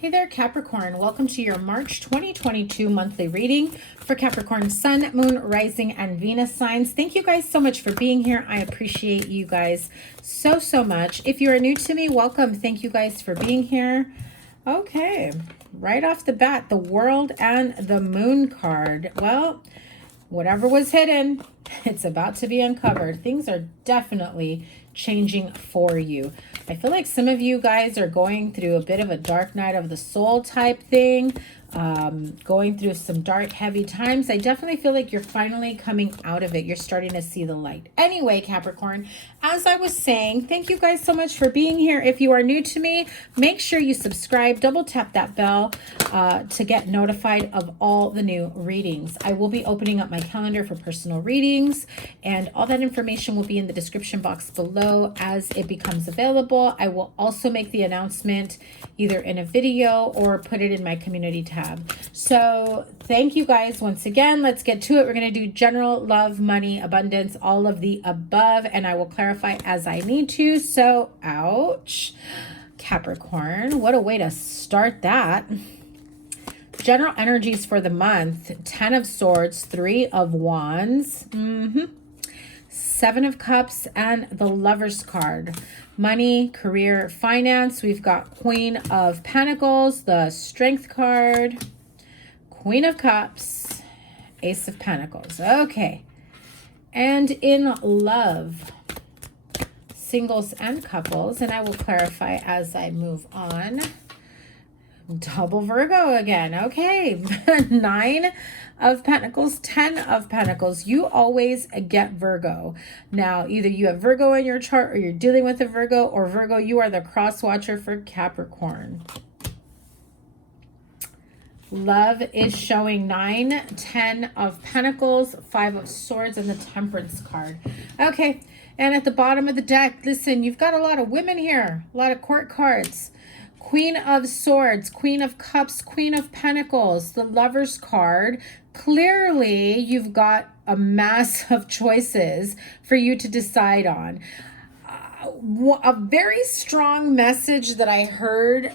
Hey there, Capricorn. Welcome to your March 2022 monthly reading for Capricorn Sun, Moon, Rising, and Venus signs. Thank you guys so much for being here. I appreciate you guys so much. If you are new to me, welcome. Thank you guys for being here. Okay, right off the bat, the World and the Moon card. Well, whatever was hidden, it's about to be uncovered. Things are definitely changing for you. I feel like some of you guys are going through a bit of a dark night of the soul type thing, going through some dark, heavy times. I definitely feel like you're finally coming out of it. You're starting to see the light. Anyway, Capricorn, as I was saying, thank you guys so much for being here. If you are new to me, make sure you subscribe, double tap that bell to get notified of all the new readings. I will be opening up my calendar for personal readings, and all that information will be in the description box below as it becomes available. I will also make the announcement either in a video or put it in my community tab. So thank you guys once again. Let's get to it. We're going to do general, love, money, abundance, all of the above, and I will clarify as I need to. So, ouch. Capricorn, what a way to start that. General energies for the month: 10 of Swords, 3 of Wands, 7 of Cups, and the Lover's card. Money, career, finance. We've got Queen of Pentacles, the Strength card, Queen of Cups, Ace of Pentacles. Okay. And in love, singles and couples, and I will clarify as I move on. Double Virgo again. Okay. 9 of Pentacles, 10 of Pentacles. You always get Virgo. Now, either you have Virgo in your chart or you're dealing with a Virgo, or Virgo, you are the cross watcher for Capricorn. Love is showing 9, 10 of Pentacles, 5 of Swords, and the Temperance card. Okay. And at the bottom of the deck, listen, you've got a lot of women here, a lot of court cards. Queen of Swords, Queen of Cups, Queen of Pentacles, the Lover's card. Clearly, you've got a mass of choices for you to decide on. A very strong message that I heard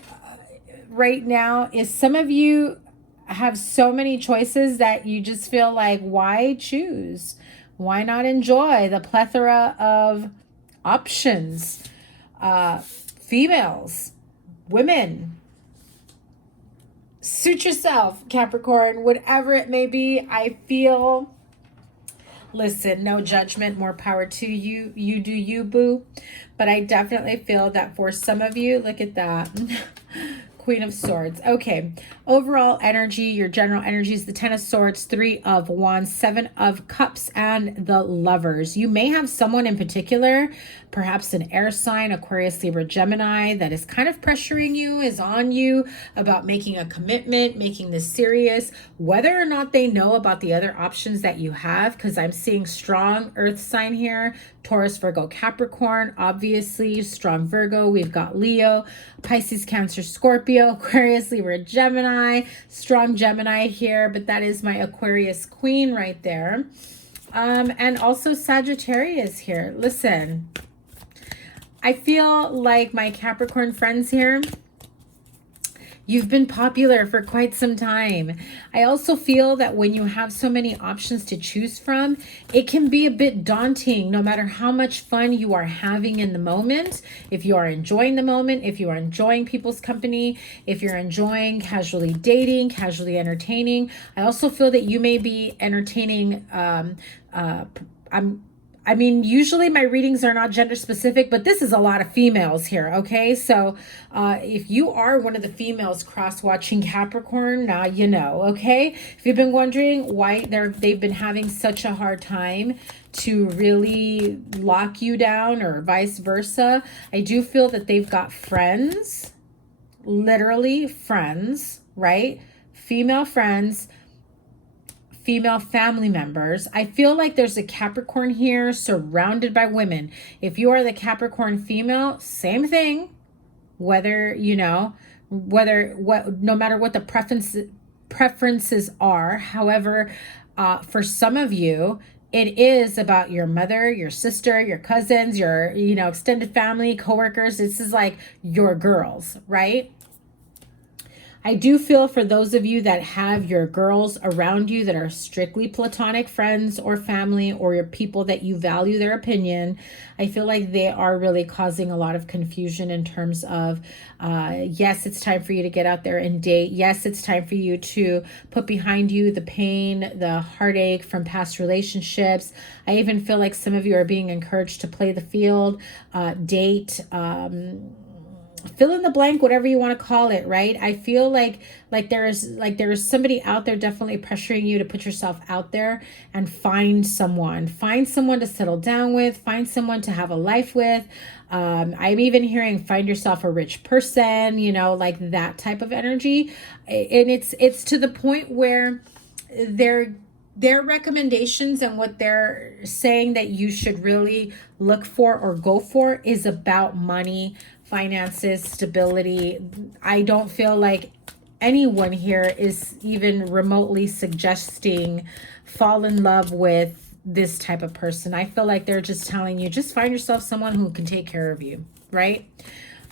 right now is some of you have so many choices that you just feel like, why choose? Why not enjoy the plethora of options? Females, women, suit yourself, Capricorn, whatever it may be. I feel, listen, no judgment, more power to you. You do you, boo. But I definitely feel that for some of you, look at that. Queen of Swords. Okay. Overall energy, your general energy is the 10 of Swords, 3 of Wands, 7 of Cups, and the Lovers. You may have someone in particular, perhaps an air sign, Aquarius, Libra, Gemini, that is kind of pressuring you, is on you about making a commitment, making this serious, whether or not they know about the other options that you have, because I'm seeing strong earth sign here, Taurus, Virgo, Capricorn, obviously strong Virgo. We've got Leo, Pisces, Cancer, Scorpio, Aquarius, Libra, Gemini, strong Gemini here, but that is my Aquarius queen right there. And also Sagittarius here. Listen, I feel like my Capricorn friends here, you've been popular for quite some time. I also feel that when you have so many options to choose from, it can be a bit daunting no matter how much fun you are having in the moment. If you are enjoying the moment, if you are enjoying people's company, if you're enjoying casually dating, casually entertaining. I also feel that you may be entertaining, I mean, usually my readings are not gender specific, but this is a lot of females here, okay? So if you are one of the females cross-watching Capricorn, now you know, okay? If you've been wondering why they've been having such a hard time to really lock you down or vice versa, I do feel that they've got friends, literally friends, right? Female friends, female family members. I feel like there's a Capricorn here surrounded by women. If you are the Capricorn female, same thing. Whether, you know, no matter what the preferences are. However, for some of you, it is about your mother, your sister, your cousins, your, you know, extended family, coworkers. This is like your girls, right? I do feel for those of you that have your girls around you that are strictly platonic friends or family, or your people that you value their opinion, I feel like they are really causing a lot of confusion in terms of, yes, it's time for you to get out there and date. Yes, it's time for you to put behind you the pain, the heartache from past relationships. I even feel like some of you are being encouraged to play the field, date, fill in the blank, whatever you want to call it, right? I feel like there is somebody out there definitely pressuring you to put yourself out there and find someone to settle down with, find someone to have a life with. I'm even hearing find yourself a rich person, you know, like that type of energy. And it's to the point where their recommendations and what they're saying that you should really look for or go for is about money, finances, stability. I don't feel like anyone here is even remotely suggesting fall in love with this type of person. I feel like they're just telling you, just find yourself someone who can take care of you, right?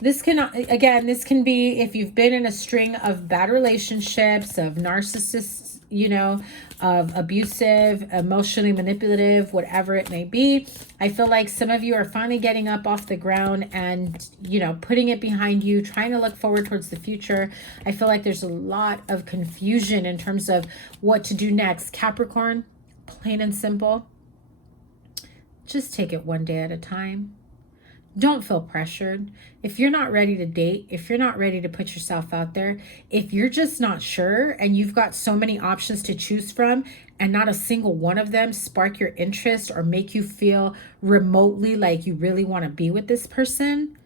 This can be if you've been in a string of bad relationships, of narcissists, you know, of abusive, emotionally manipulative, whatever it may be. I feel like some of you are finally getting up off the ground and, you know, putting it behind you, trying to look forward towards the future. I feel like there's a lot of confusion in terms of what to do next. Capricorn, plain and simple, just take it one day at a time. Don't feel pressured. If you're not ready to date, if you're not ready to put yourself out there, if you're just not sure and you've got so many options to choose from and not a single one of them spark your interest or make you feel remotely like you really want to be with this person,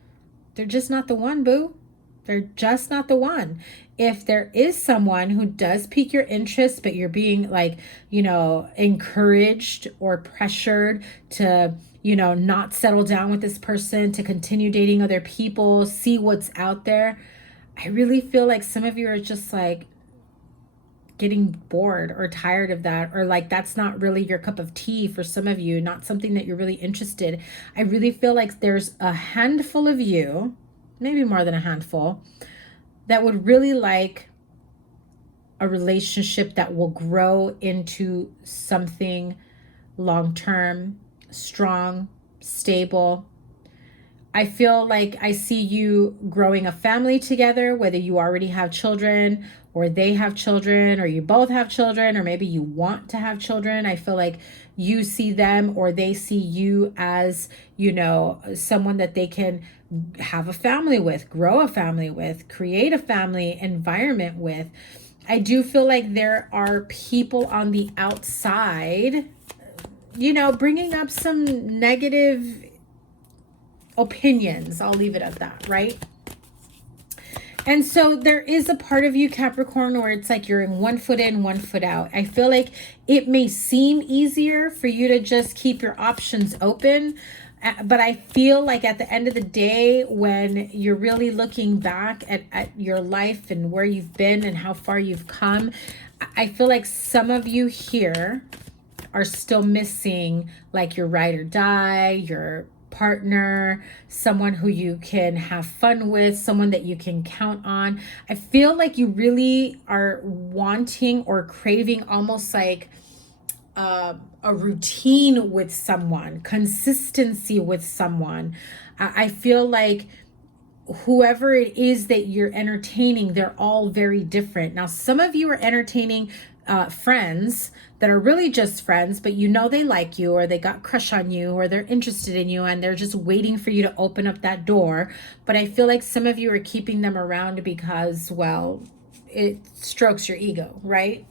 they're just not the one, boo. They're just not the one. If there is someone who does pique your interest, but you're being like, you know, encouraged or pressured to, you know, not settle down with this person, to continue dating other people, see what's out there, I really feel like some of you are just like getting bored or tired of that, or like that's not really your cup of tea for some of you, not something that you're really interested. I really feel like there's a handful of you, maybe more than a handful, that would really like a relationship that will grow into something long-term, strong, stable. I feel like I see you growing a family together, whether you already have children or they have children or you both have children, or maybe you want to have children. I feel like you see them or they see you as, you know, someone that they can have a family with, grow a family with, create a family environment with. I do feel like there are people on the outside, you know, bringing up some negative opinions. I'll leave it at that, right? And so there is a part of you, Capricorn, where it's like you're in one foot in, one foot out. I feel like it may seem easier for you to just keep your options open, but I feel like at the end of the day, when you're really looking back at your life and where you've been and how far you've come, I feel like some of you here are still missing like your ride or die, your partner, someone who you can have fun with, someone that you can count on. I feel like you really are wanting or craving almost like a routine with someone, consistency with someone. I feel like whoever it is that you're entertaining, they're all very different. Now, some of you are entertaining friends that are really just friends, but you know they like you, or they got crush on you, or they're interested in you, and they're just waiting for you to open up that door. But I feel like some of you are keeping them around because, well, it strokes your ego, right?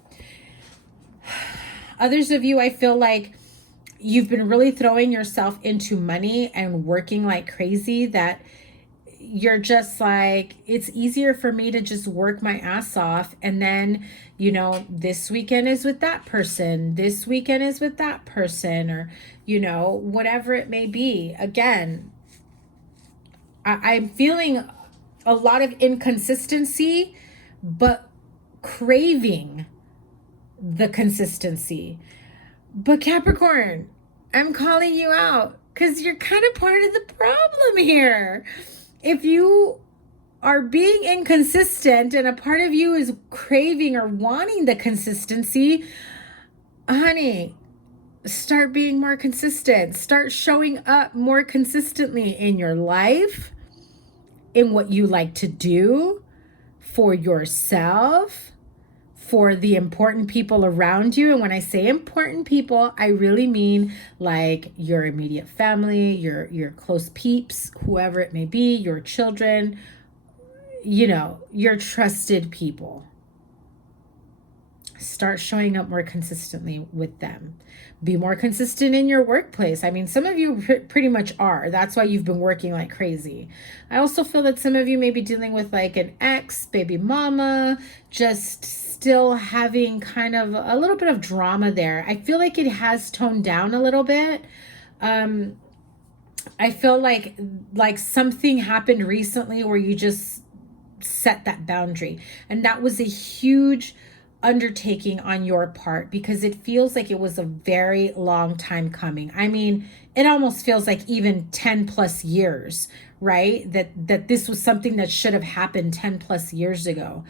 Others of you, I feel like you've been really throwing yourself into money and working like crazy, that you're just like, it's easier for me to just work my ass off. And then, you know, this weekend is with that person, this weekend is with that person, or, you know, whatever it may be. Again, I'm feeling a lot of inconsistency, but craving the consistency. But Capricorn, I'm calling you out because you're kind of part of the problem here. If you are being inconsistent and a part of you is craving or wanting the consistency, honey, start being more consistent. Start showing up more consistently in your life, in what you like to do for yourself, for the important people around you. And when I say important people, I really mean like your immediate family, your close peeps, whoever it may be, your children, you know, your trusted people. Start showing up more consistently with them. Be more consistent in your workplace. I mean, some of you pretty much are. That's why you've been working like crazy. I also feel that some of you may be dealing with like an ex, baby mama, just still having kind of a little bit of drama there. I feel like it has toned down a little bit. I feel like something happened recently where you just set that boundary. And that was a huge undertaking on your part, because it feels like it was a very long time coming. I mean, it almost feels like even 10 plus years, right? That this was something that should have happened 10 plus years ago.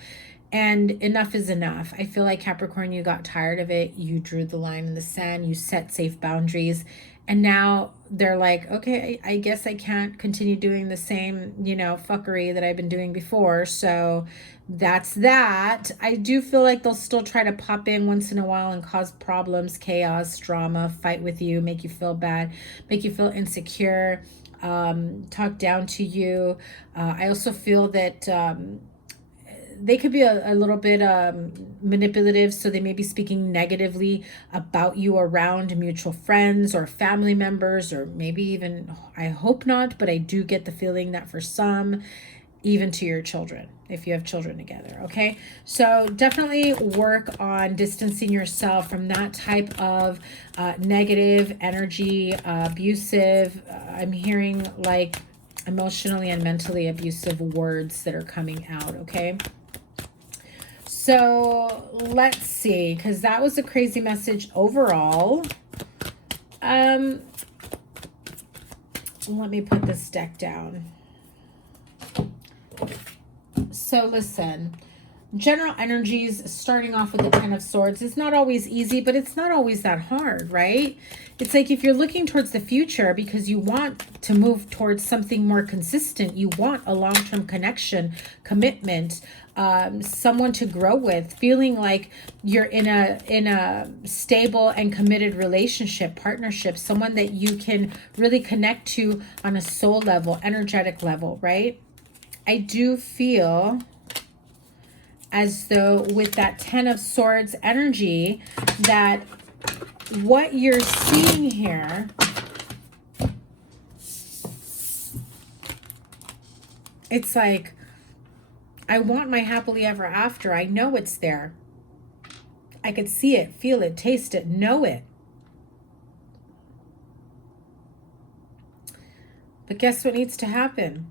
And enough is enough. I feel like Capricorn, you got tired of it. You drew the line in the sand. You set safe boundaries. And now they're like, okay, I guess I can't continue doing the same, you know, fuckery that I've been doing before. So that's that. I do feel like they'll still try to pop in once in a while and cause problems, chaos, drama, fight with you, make you feel bad, make you feel insecure, talk down to you. I also feel that they could be a little bit manipulative, so they may be speaking negatively about you around mutual friends or family members, or maybe even, I hope not, but I do get the feeling that for some, even to your children, if you have children together, okay? So definitely work on distancing yourself from that type of negative energy, abusive, I'm hearing like emotionally and mentally abusive words that are coming out, okay? So let's see, because that was a crazy message overall. Let me put this deck down. So listen, general energies, starting off with the Ten of Swords, is not always easy, but it's not always that hard, right? It's like if you're looking towards the future because you want to move towards something more consistent, you want a long-term connection, commitment, someone to grow with, feeling like you're in a stable and committed relationship, partnership, someone that you can really connect to on a soul level, energetic level, right? I do feel as though with that Ten of Swords energy, that what you're seeing here, it's like, I want my happily ever after. I know it's there. I could see it, feel it, taste it, know it. But guess what needs to happen?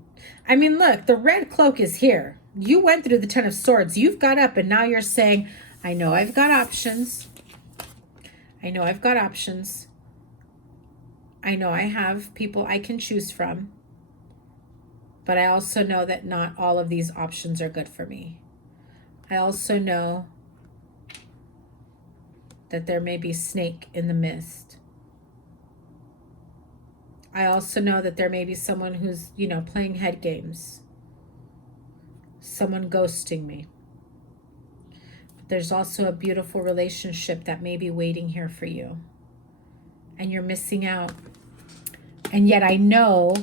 I mean, look, the red cloak is here. You went through the Ten of Swords. You've got up, and now you're saying, I know I've got options. I know I've got options. I know I have people I can choose from. But I also know that not all of these options are good for me. I also know that there may be snake in the mist. I also know that there may be someone who's, you know, playing head games. Someone ghosting me. But there's also a beautiful relationship that may be waiting here for you. And you're missing out. And yet I know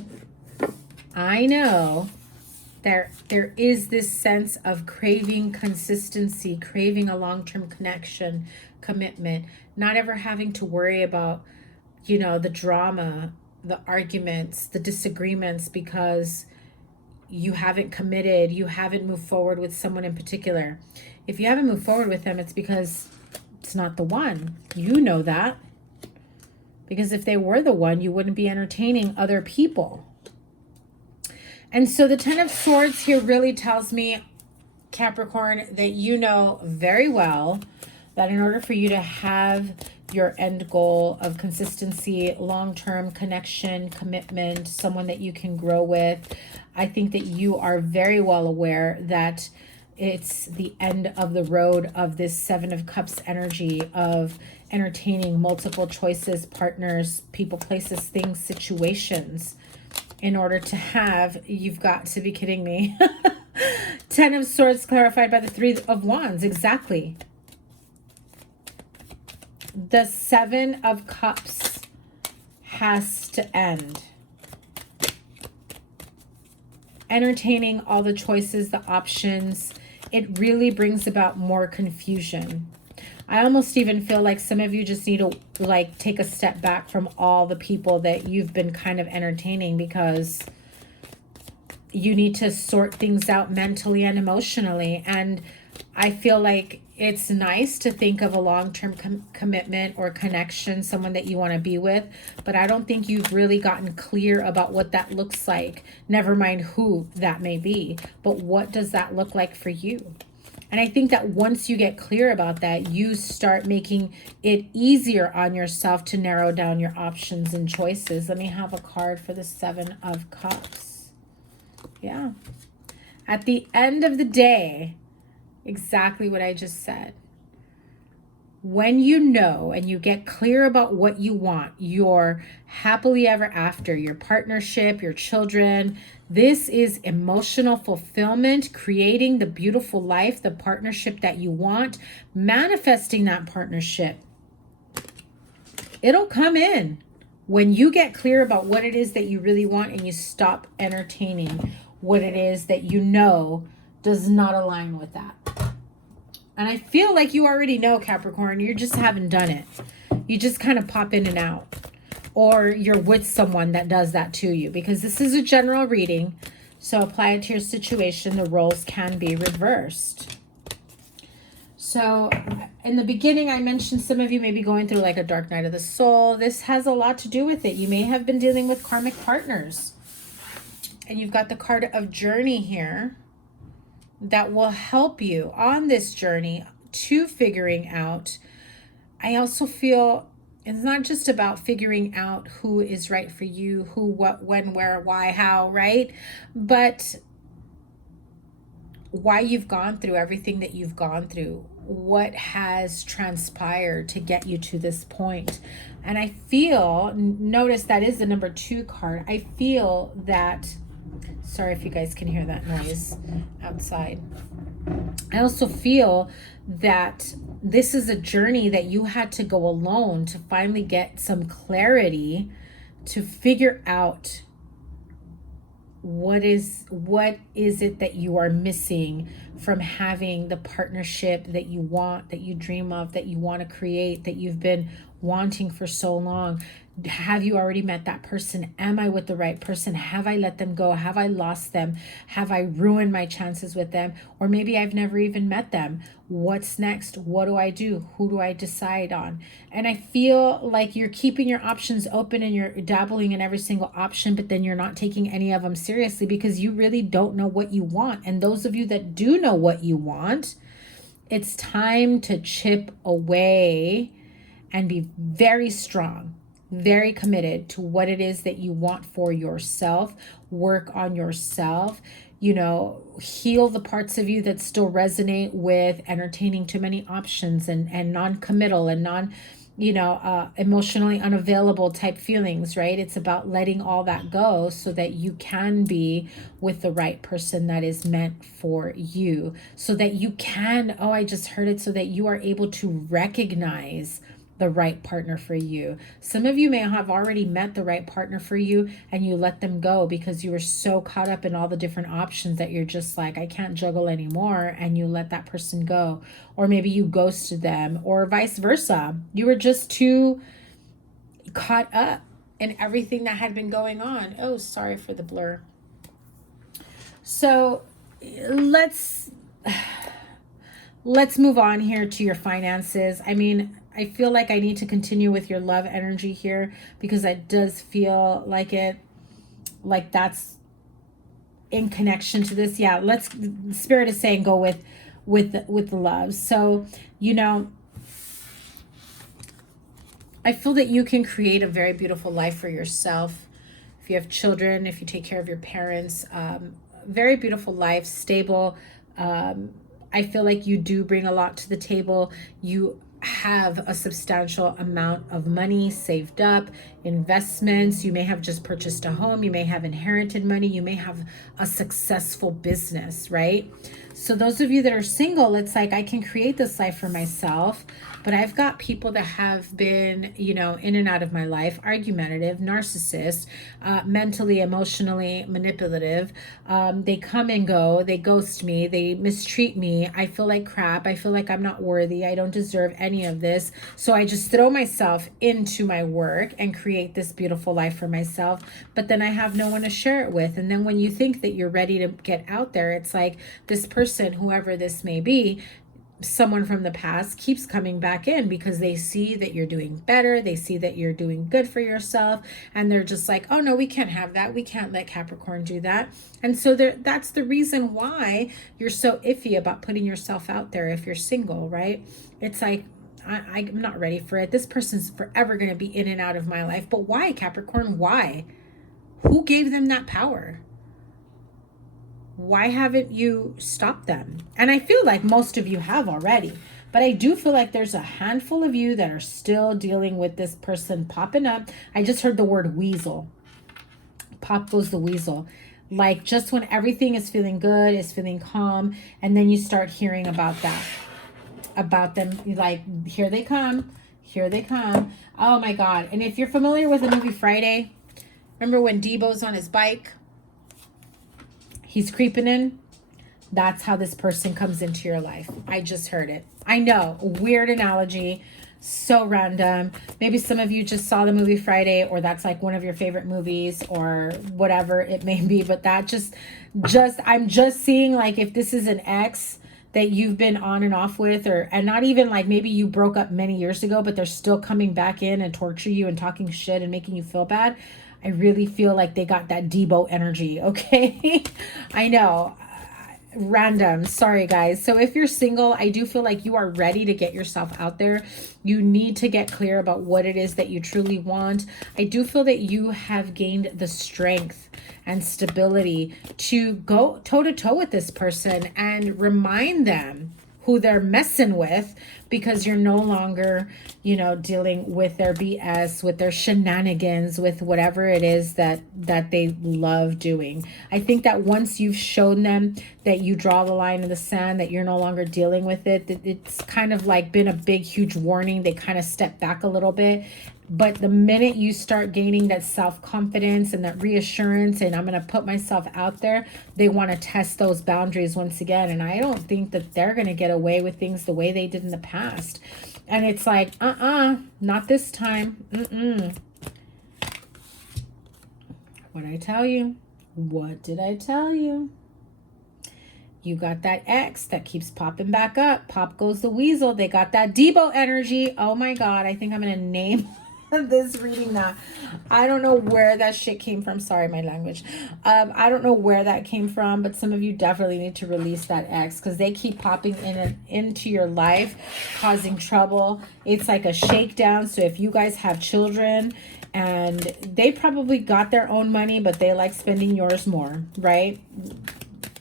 there is this sense of craving consistency, craving a long-term connection, commitment, not ever having to worry about, you know, the drama, the arguments, the disagreements, because you haven't committed, you haven't moved forward with someone in particular. If you haven't moved forward with them, it's because it's not the one. You know that. Because if they were the one, you wouldn't be entertaining other people. And so the Ten of Swords here really tells me, Capricorn, that you know very well that in order for you to have your end goal of consistency, long-term connection, commitment, someone that you can grow with, I think that you are very well aware that it's the end of the road of this Seven of Cups energy of entertaining multiple choices, partners, people, places, things, situations. In order to have, you've got to be kidding me. 10 of Swords clarified by the 3 of Wands. Exactly. The 7 of Cups has to end. Entertaining all the choices, the options, it really brings about more confusion. I almost even feel like some of you just need to like take a step back from all the people that you've been kind of entertaining, because you need to sort things out mentally and emotionally. And I feel like it's nice to think of a long-term commitment or connection, someone that you want to be with, but I don't think you've really gotten clear about what that looks like. Never mind who that may be, but what does that look like for you? And I think that once you get clear about that, you start making it easier on yourself to narrow down your options and choices. Let me have a card for the 7 of Cups. Yeah. At the end of the day, exactly what I just said. When you know and you get clear about what you want, your happily ever after, your partnership, your children, this is emotional fulfillment, creating the beautiful life, the partnership that you want, manifesting that partnership. It'll come in when you get clear about what it is that you really want and you stop entertaining what it is that you know does not align with that. And I feel like you already know, Capricorn, you just haven't done it. You just kind of pop in and out. Or you're with someone that does that to you, because this is a general reading. So apply it to your situation. The roles can be reversed. So in the beginning, I mentioned some of you may be going through like a dark night of the soul. This has a lot to do with it. You may have been dealing with karmic partners. And you've got the card of journey here that will help you on this journey to figuring out. I also feel it's not just about figuring out who is right for you, who, what, when, where, why, how, right? But why you've gone through everything that you've gone through, what has transpired to get you to this point. And I feel, notice that is the number 2 card. I feel that, sorry if you guys can hear that noise outside. I also feel that this is a journey that you had to go alone to finally get some clarity, to figure out what is it that you are missing from having the partnership that you want, that you dream of, that you want to create, that you've been wanting for so long. Have you already met that person? Am I with the right person? Have I let them go? Have I lost them? Have I ruined my chances with them? Or maybe I've never even met them. What's next? What do I do? Who do I decide on? And I feel like you're keeping your options open and you're dabbling in every single option, but then you're not taking any of them seriously because you really don't know what you want. And those of you that do know what you want, it's time to chip away and be very strong, very committed to what it is that you want for yourself. Work on yourself, you know, heal the parts of you that still resonate with entertaining too many options and non-committal and emotionally unavailable type feelings, right? It's about letting all that go so that you can be with the right person that is meant for you, so that you can, oh, I just heard it, so that you are able to recognize the right partner for you. Some of you may have already met the right partner for you and you let them go because you were so caught up in all the different options that you're just like, I can't juggle anymore, and you let that person go. Or maybe you ghosted them, or vice versa. You were just too caught up in everything that had been going on. Oh, sorry for the blur. So let's move on here to your finances. I mean, I feel like I need to continue with your love energy here because it does feel like that's in connection to this. Yeah, Spirit is saying go with the love. So, you know, I feel that you can create a very beautiful life for yourself. if you have children, if you take care of your parents. Very beautiful life, stable. I feel like you do bring a lot to the table. You have a substantial amount of money saved up, investments. You may have just purchased a home. You may have inherited money. You may have a successful business, right? So those of you that are single, it's like, I can create this life for myself, but I've got people that have been, you know, in and out of my life, argumentative, narcissist, mentally, emotionally manipulative. They come and go, they ghost me, they mistreat me. I feel like crap. I feel like I'm not worthy. I don't deserve any of this. So I just throw myself into my work and create this beautiful life for myself. But then I have no one to share it with. And then when you think that you're ready to get out there, it's like this person, whoever this may be, someone from the past, keeps coming back in because they see that you're doing better. They see that you're doing good for yourself. And they're just like, oh no, we can't have that. We can't let Capricorn do that. And so that's the reason why you're so iffy about putting yourself out there if you're single, right? It's like, I'm not ready for it. This person's forever going to be in and out of my life. But why, Capricorn? Why? Who gave them that power? Why haven't you stopped them? And I feel like most of you have already, but I do feel like there's a handful of you that are still dealing with this person popping up. I just heard the word weasel. Pop goes the weasel. Like just when everything is feeling good, is feeling calm, and then you start hearing about that. About them, like, here they come. Here they come. Oh my God. And if you're familiar with the movie Friday, remember when Debo's on his bike? He's creeping in. That's how this person comes into your life. I just heard it. I know, weird analogy, so random. Maybe some of you just saw the movie Friday, or that's like one of your favorite movies, or whatever it may be. But that I'm just seeing, like, if this is an ex that you've been on and off with, and not even like maybe you broke up many years ago, but they're still coming back in and torture you and talking shit and making you feel bad. I really feel like they got that Debo energy, okay? I know, random, sorry guys. So if you're single, I do feel like you are ready to get yourself out there. You need to get clear about what it is that you truly want. I do feel that you have gained the strength and stability to go toe-to-toe with this person and remind them who they're messing with, because you're no longer, you know, dealing with their BS, with their shenanigans, with whatever it is that they love doing. I think that once you've shown them that you draw the line in the sand, that you're no longer dealing with it, it's kind of like been a big, huge warning. They kind of step back a little bit. But the minute you start gaining that self-confidence and that reassurance, and I'm going to put myself out there, they want to test those boundaries once again. And I don't think that they're going to get away with things the way they did in the past. And it's like, not this time. What'd I tell you? What did I tell you? You got that ex that keeps popping back up. Pop goes the weasel. They got that Debo energy. Oh my God. I think I'm going to name this reading that. I don't know where that shit came from. Sorry, my language. I don't know where that came from, but some of you definitely need to release that ex, because they keep popping in and into your life, causing trouble. It's like a shakedown. So if you guys have children, and they probably got their own money, but they like spending yours more, right?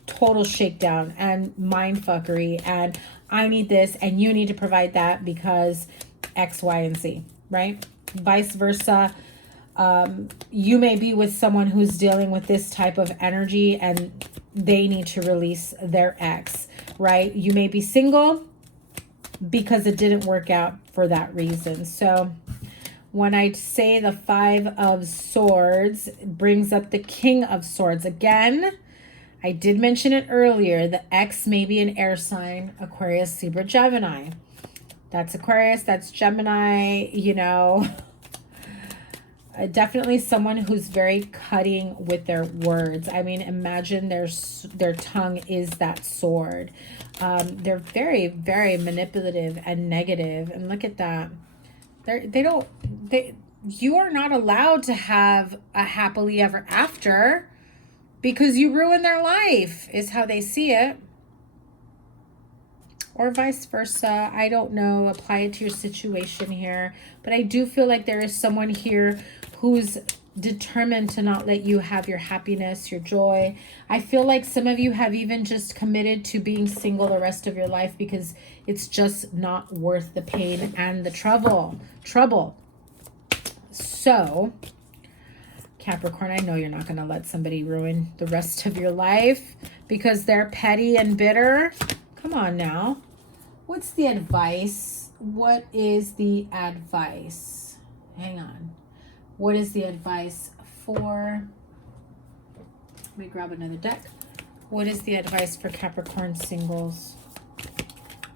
Total shakedown and mind fuckery, and I need this and you need to provide that because X, Y, and Z, right? Vice versa. You may be with someone who's dealing with this type of energy and they need to release their ex, right? You may be single because it didn't work out for that reason. So when I say the Five of Swords, it brings up the King of Swords. Again, I did mention it earlier. The ex may be an air sign, Aquarius, Libra, Gemini. That's Aquarius, that's Gemini, you know. Definitely someone who's very cutting with their words. I mean, imagine their tongue is that sword. They're very, very manipulative and negative. And look at that. You are not allowed to have a happily ever after, because you ruin their life, is how they see it. Or vice versa. I don't know. Apply it to your situation here. But I do feel like there is someone here who's determined to not let you have your happiness, your joy. I feel like some of you have even just committed to being single the rest of your life because it's just not worth the pain and the trouble. So, Capricorn, I know you're not going to let somebody ruin the rest of your life because they're petty and bitter. Come on now. What's the advice? What is the advice? Hang on. What is the advice for... Let me grab another deck. What is the advice for Capricorn singles?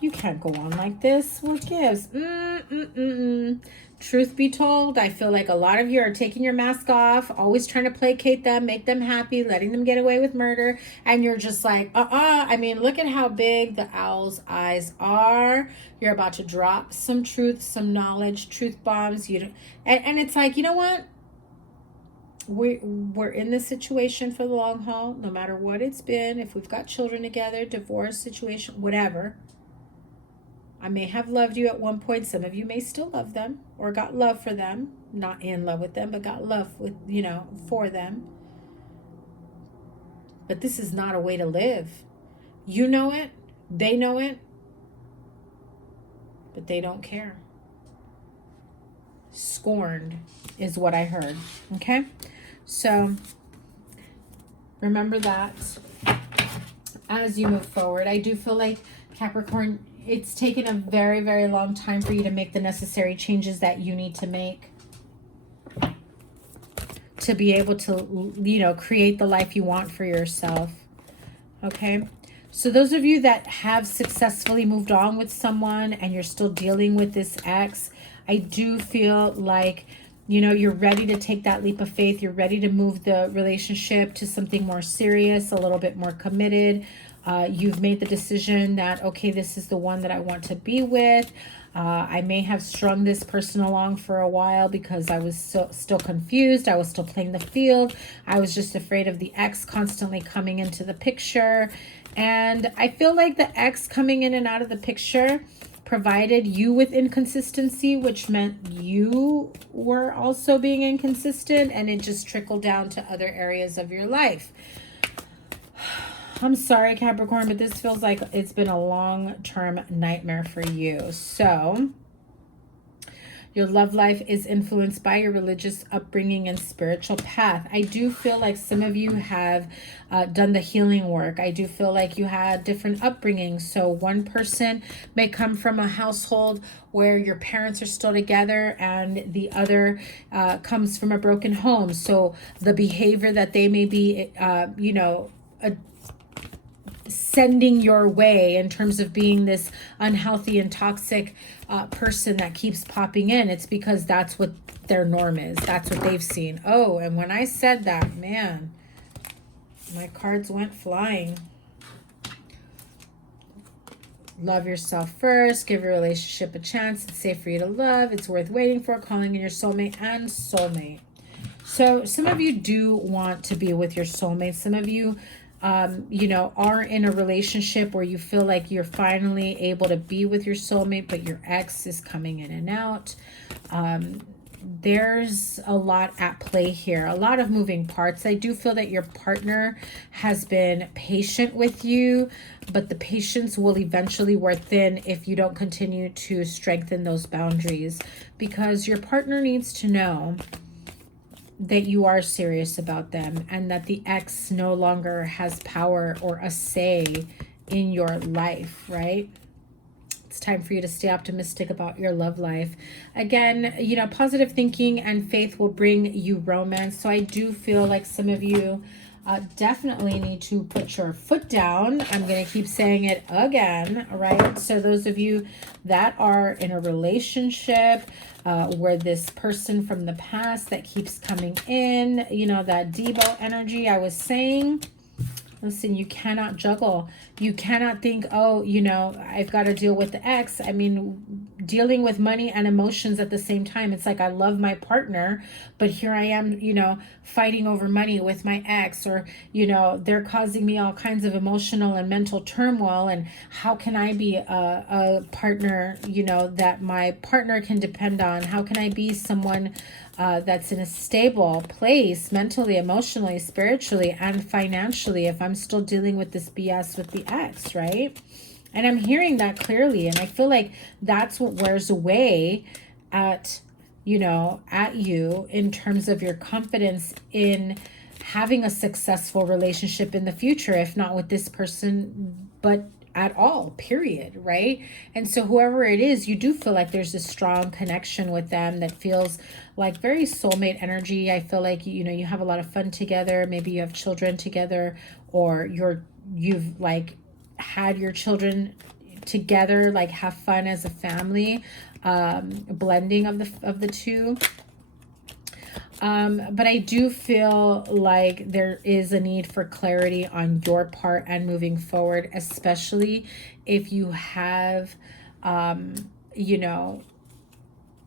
You can't go on like this. What gives? Truth be told, I feel like a lot of you are taking your mask off, always trying to placate them, make them happy, letting them get away with murder. And you're just like, I mean, look at how big the owl's eyes are. You're about to drop some truth, some knowledge, truth bombs. And it's like, you know what? We're in this situation for the long haul, no matter what it's been. If we've got children together, divorce situation, whatever. I may have loved you at one point. Some of you may still love them or got love for them. Not in love with them, but got love with, for them. But this is not a way to live. You know it. They know it. But they don't care. Scorned is what I heard. Okay? So remember that as you move forward. I do feel like Capricorn, it's taken a very, very long time for you to make the necessary changes that you need to make to be able to, create the life you want for yourself. Okay? So those of you that have successfully moved on with someone and you're still dealing with this ex, I do feel like, you're ready to take that leap of faith. You're ready to move the relationship to something more serious, a little bit more committed. You've made the decision that, okay, this is the one that I want to be with. I may have strung this person along for a while because I was still confused. I was still playing the field. I was just afraid of the ex constantly coming into the picture. And I feel like the ex coming in and out of the picture provided you with inconsistency, which meant you were also being inconsistent, and it just trickled down to other areas of your life. I'm sorry, Capricorn, but this feels like it's been a long-term nightmare for you. So your love life is influenced by your religious upbringing and spiritual path. I do feel like some of you have done the healing work. I do feel like you had different upbringings. So one person may come from a household where your parents are still together and the other comes from a broken home. So the behavior that they may be, sending your way in terms of being this unhealthy and toxic person that keeps popping in, it's because that's what their norm is. That's what they've seen. Oh, and when I said that, man, my cards went flying. Love yourself first. Give your relationship a chance. It's safe for you to love. It's worth waiting for. Calling in your soulmate and soulmate. So some of you do want to be with your soulmate. Some of you are in a relationship where you feel like you're finally able to be with your soulmate, but your ex is coming in and out. There's a lot at play here, a lot of moving parts. I do feel that your partner has been patient with you, but the patience will eventually wear thin if you don't continue to strengthen those boundaries, because your partner needs to know that you are serious about them and that the ex no longer has power or a say in your life, right? It's time for you to stay optimistic about your love life. Again, positive thinking and faith will bring you romance. So I do feel like some of you definitely need to put your foot down. I'm going to keep saying it again, right? So those of you that are in a relationship where this person from the past that keeps coming in, that Debo energy I was saying, listen, you cannot juggle. You cannot think, oh, I've got to deal with the ex. I mean, dealing with money and emotions at the same time. It's like, I love my partner, but here I am, you know, fighting over money with my ex, or, you know, they're causing me all kinds of emotional and mental turmoil. And how can I be a partner, you know, that my partner can depend on? How can I be someone that's in a stable place mentally, emotionally, spiritually, and financially if I'm still dealing with this BS with the ex, right? And I'm hearing that clearly. And I feel like that's what wears away at, you know, at you in terms of your confidence in having a successful relationship in the future, if not with this person, but at all, period, right? And so whoever it is, you do feel like there's a strong connection with them that feels like very soulmate energy. I feel like, you know, you have a lot of fun together. Maybe you have children together, or you've like had your children together, like have fun as a family, blending of the two. But I do feel like there is a need for clarity on your part and moving forward, especially if you have, you know,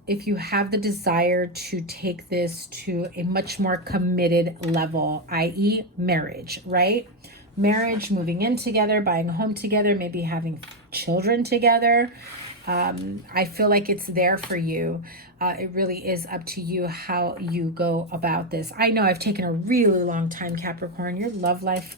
if you have the desire to take this to a much more committed level, i.e. marriage, right? Marriage, moving in together, buying a home together, maybe having children together. I feel like it's there for you. It really is up to you how you go about this. I know I've taken a really long time, Capricorn. Your love life,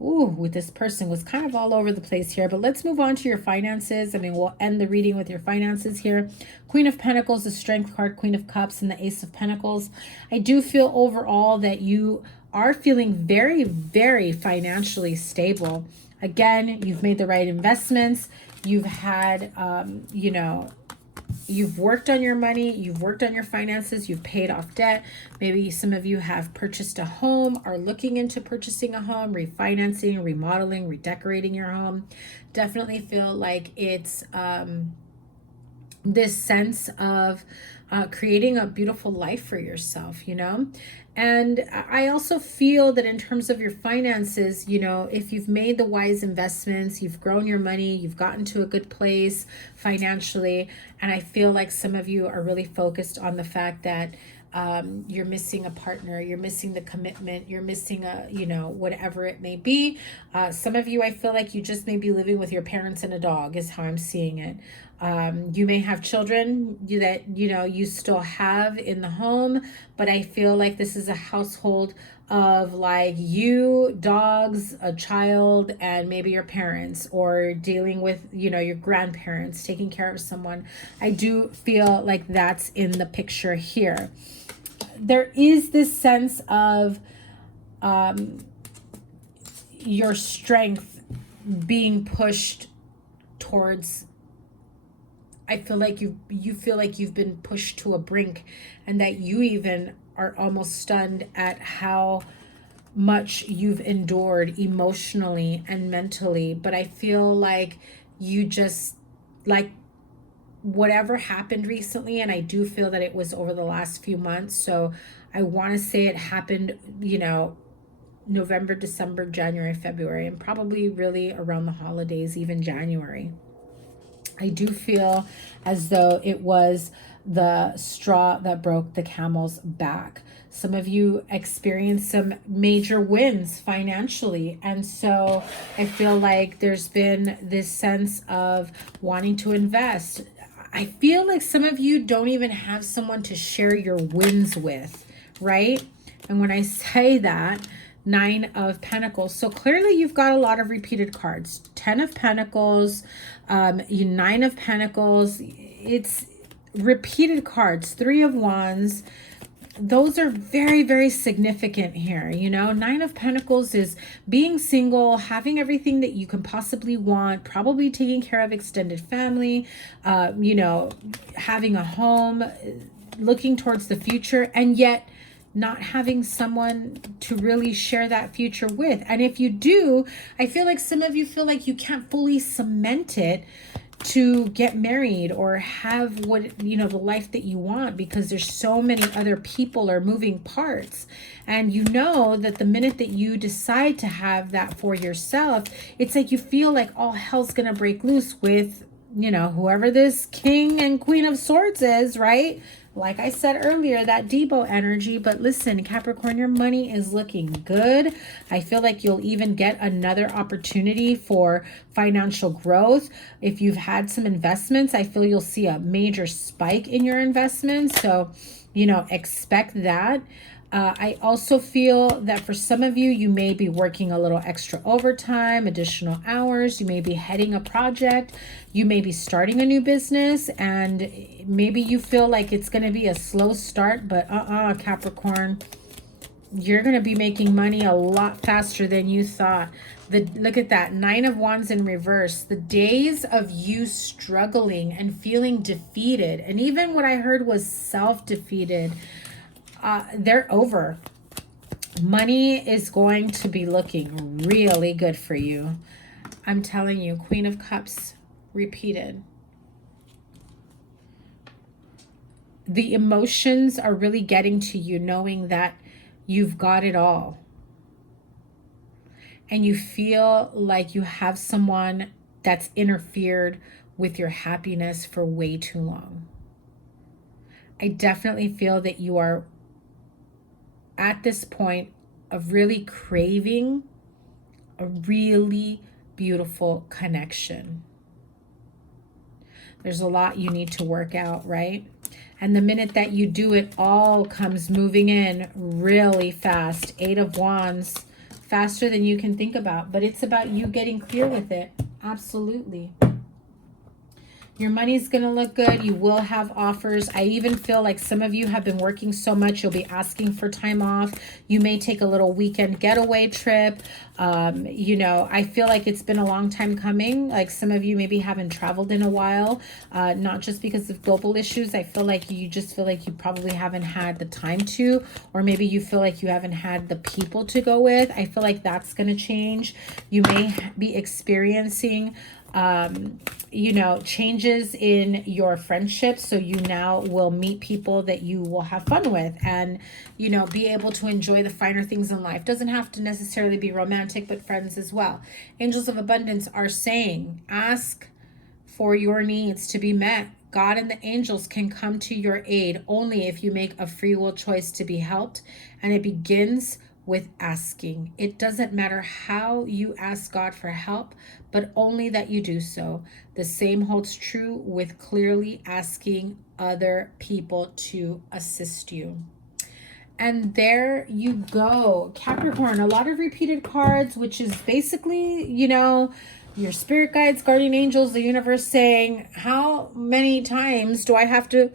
with this person was kind of all over the place here. But let's move on to your finances. I mean, we'll end the reading with your finances here. Queen of Pentacles, the Strength card, Queen of Cups, and the Ace of Pentacles. I do feel overall that you are feeling very, very financially stable. Again, you've made the right investments. You've had, you know, you've worked on your money, you've worked on your finances, you've paid off debt. Maybe some of you have purchased a home, are looking into purchasing a home, refinancing, remodeling, redecorating your home. Definitely feel like it's this sense of creating a beautiful life for yourself, you know? And I also feel that in terms of your finances, you know, if you've made the wise investments, you've grown your money, you've gotten to a good place financially. And I feel like some of you are really focused on the fact that you're missing a partner, you're missing the commitment, you're missing a, you know, whatever it may be. Some of you, I feel like you just may be living with your parents and a dog is how I'm seeing it. You may have children that, you know, you still have in the home, but I feel like this is a household of like you, dogs, a child, and maybe your parents, or dealing with, you know, your grandparents, taking care of someone. I do feel like that's in the picture here. There is this sense of your strength being pushed towards, I feel like you feel like you've been pushed to a brink, and that you even are almost stunned at how much you've endured emotionally and mentally. But I feel like you just, like, whatever happened recently, and I do feel that it was over the last few months. So I want to say it happened, you know, November, December, January, February, and probably really around the holidays, even January. I do feel as though it was the straw that broke the camel's back. Some of you experienced some major wins financially. And so I feel like there's been this sense of wanting to invest. I feel like some of you don't even have someone to share your wins with, right? And when I say that, 9 of Pentacles. So clearly you've got a lot of repeated cards. 10 of Pentacles, 9 of Pentacles. It's repeated cards. 3 of Wands. Those are very, very significant here. You know, 9 of Pentacles is being single, having everything that you can possibly want, probably taking care of extended family, you know, having a home, looking towards the future, and yet not having someone to really share that future with. And if you do, I feel like some of you feel like you can't fully cement it to get married or have what, you know, the life that you want, because there's so many other people or moving parts. And you know that the minute that you decide to have that for yourself, it's like you feel like all hell's gonna break loose with you know, whoever this King and Queen of Swords is, right? Like I said earlier, that Debo energy. But listen, Capricorn, your money is looking good. I feel like you'll even get another opportunity for financial growth. If you've had some investments, I feel you'll see a major spike in your investments. So, you know, expect that. I also feel that for some of you, you may be working a little extra overtime, additional hours. You may be heading a project. You may be starting a new business, and maybe you feel like it's going to be a slow start, but Capricorn, you're going to be making money a lot faster than you thought. Look at that, 9 of Wands in reverse. The days of you struggling and feeling defeated, and even what I heard was self-defeated, they're over. Money is going to be looking really good for you. I'm telling you, Queen of Cups repeated. The emotions are really getting to you, knowing that you've got it all. And you feel like you have someone that's interfered with your happiness for way too long. I definitely feel that you are at this point of really craving a really beautiful connection. There's a lot you need to work out, right? And the minute that you do, it all comes moving in really fast. 8 of Wands, faster than you can think about. But it's about you getting clear with it. Absolutely. Your money's going to look good. You will have offers. I even feel like some of you have been working so much, you'll be asking for time off. You may take a little weekend getaway trip. You know, I feel like it's been a long time coming. Like some of you maybe haven't traveled in a while, not just because of global issues. I feel like you just feel like you probably haven't had the time to, or maybe you feel like you haven't had the people to go with. I feel like that's going to change. You may be experiencing you know, changes in your friendships. So you now will meet people that you will have fun with and, you know, be able to enjoy the finer things in life. Doesn't have to necessarily be romantic, but friends as well. Angels of Abundance are saying, ask for your needs to be met. God and the angels can come to your aid only if you make a free will choice to be helped. And it begins with asking. It doesn't matter how you ask God for help, but only that you do so. The same holds true with clearly asking other people to assist you. And there you go, Capricorn. A lot of repeated cards, which is basically, you know, your spirit guides, guardian angels, the universe saying, how many times do I have to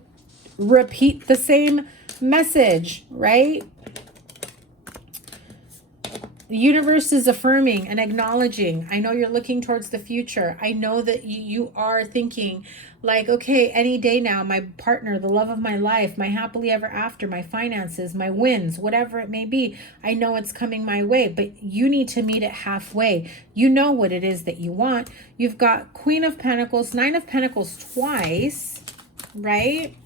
repeat the same message, right? The universe is affirming and acknowledging. I know you're looking towards the future. I know that you are thinking like, okay, any day now, my partner, the love of my life, my happily ever after, my finances, my wins, whatever it may be. I know it's coming my way, but you need to meet it halfway. You know what it is that you want. You've got Queen of Pentacles, 9 of Pentacles twice, right?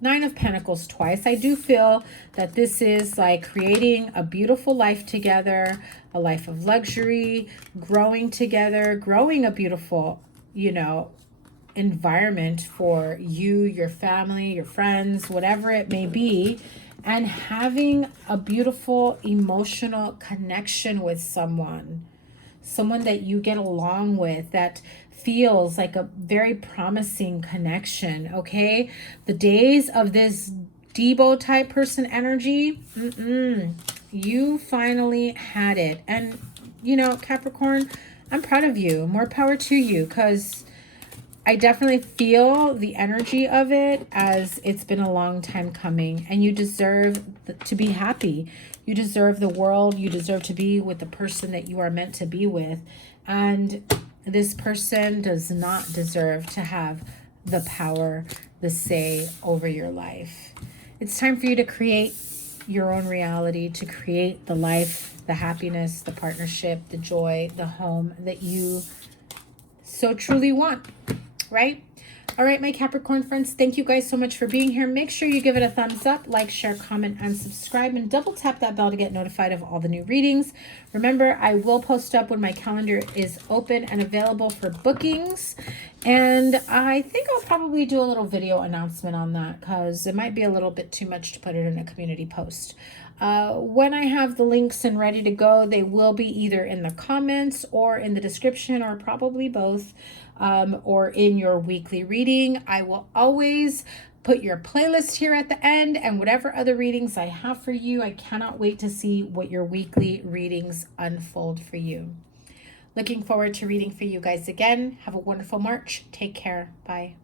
9 of Pentacles twice. I do feel that this is like creating a beautiful life together, a life of luxury, growing together, growing a beautiful, you know, environment for you, your family, your friends, whatever it may be, and having a beautiful emotional connection with someone that you get along with, that feels like a very promising connection, okay? The days of this Debo type person energy, you finally had it. And, you know, Capricorn, I'm proud of you. More power to you, because I definitely feel the energy of it as it's been a long time coming, and you deserve to be happy. You deserve the world. You deserve to be with the person that you are meant to be with. And this person does not deserve to have the power, the say over your life. It's time for you to create your own reality, to create the life, the happiness, the partnership, the joy, the home that you so truly want, right? All right, my Capricorn friends, thank you guys so much for being here. Make sure you give it a thumbs up, like, share, comment, and subscribe, and double tap that bell to get notified of all the new readings. Remember, I will post up when my calendar is open and available for bookings. And I think I'll probably do a little video announcement on that because it might be a little bit too much to put it in a community post. When I have the links and ready to go, they will be either in the comments or in the description, or probably both, or in your weekly reading. I will always put your playlist here at the end and whatever other readings I have for you. I cannot wait to see what your weekly readings unfold for you. Looking forward to reading for you guys again. Have a wonderful March. Take care. Bye.